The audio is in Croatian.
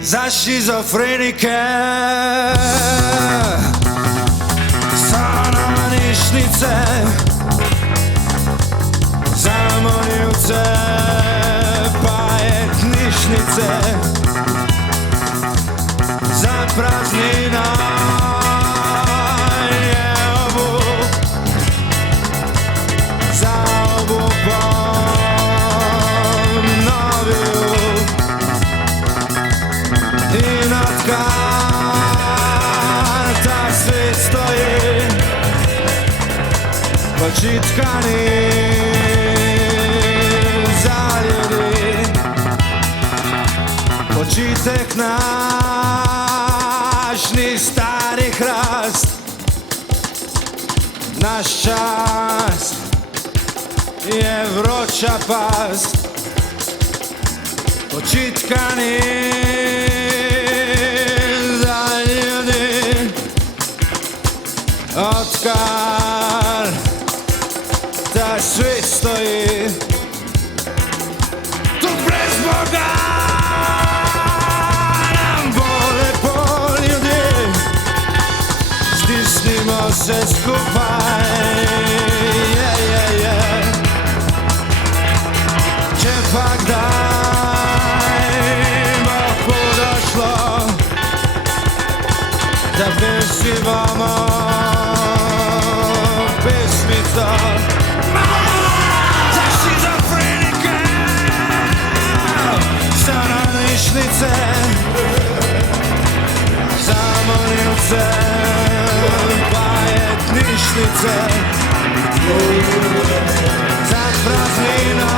za šizofrenike, sananišnice, za monjivce, pajetnišnice, za praznina je obuk, za obukom noviju i nad karta svi stoji počitkani zaljedi, počitek naš ni stari hrast, naš čast je vroća past, počitkani zaljedi, otkar da svi stoji tu bez Boga nam vole poljudi, stisnimo se skupaj, čepak dajmo podošlo da pesivamo pesmico za šizofrenike, sananišnice, za monjivce, pajetnišnice, za praznina